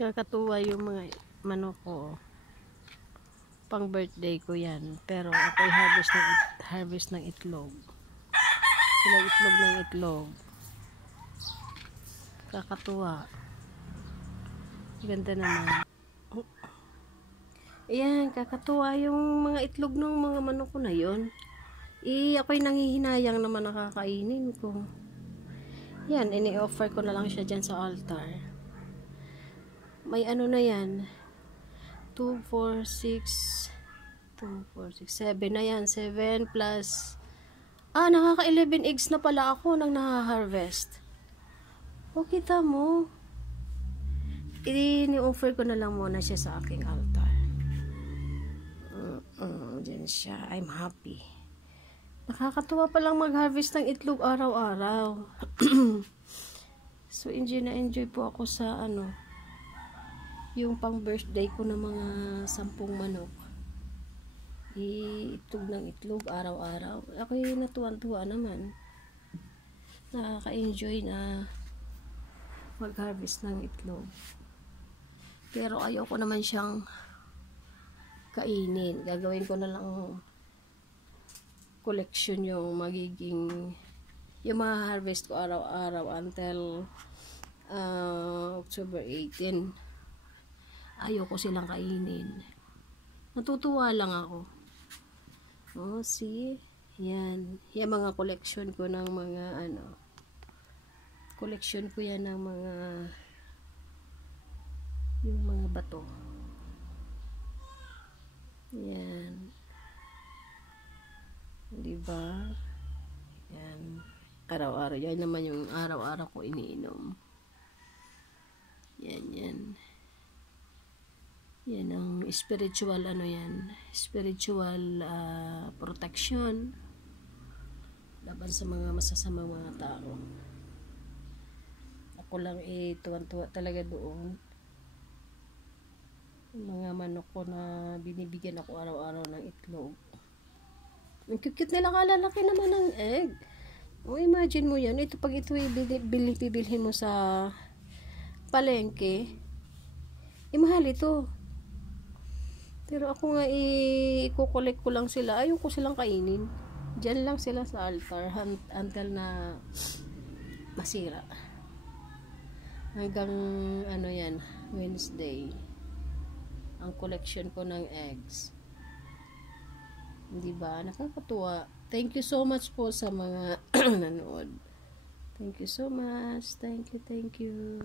Kakatuwa yung mga manok ko. Pang birthday ko yan. Pero ako'y harvest ng itlog. Ilang itlog ng itlog. Kakatuwa. Ganda naman. Ayan, kakatuwa yung mga itlog ng mga manok ko na yun. Ako'y nanghihinayang naman nakakainin ko. Yan, ini-offer ko na lang siya dyan sa altar. May ano na yan. 2, 4, 6, 7 na yan. 7 plus nakaka 11 eggs na pala ako nang naha-harvest. O, kita mo. Ini-offer ko na lang muna siya sa aking altar. Diyan siya. I'm happy. Nakakatuwa palang mag-harvest ng itlog araw-araw. So, enjoy na enjoy po ako sa yung pang birthday ko ng mga 10 manok. Itlog ng itlog araw-araw. Ako'y natuwan-tuwa naman. Nakaka-enjoy na mag-harvest ng itlog. Pero ayoko naman siyang kainin. Gagawin ko na lang collection yung magiging yung mga harvest ko araw-araw until October 18. Ayoko silang kainin. Natutuwa lang ako. Oh, see? Yan. Yan mga collection ko ng mga collection ko yan ng mga yung mga bato. Yan. Diba? Yan. Araw-araw. Yan naman yung araw-araw ko iniinom. Yan, yan. Yan ang spiritual yan. Spiritual protection laban sa mga masasamang mga tao. Ako lang tuwan-tuwa talaga doon. Yung mga manok ko na binibigyan ako araw-araw ng itlog. Ang cute nila, kalalaki naman ng egg. O, imagine mo yan. Ito, pag ito bibilhin mo sa palengke, mahal ito. Pero ako nga, i-collect ko lang sila. Ayaw ko silang kainin. Diyan lang sila sa altar until na masira. Hanggang, yan, Wednesday. Ang collection ko ng eggs. Diba? Nakakatuwa. Thank you so much po sa mga nanood. Thank you so much. Thank you, thank you.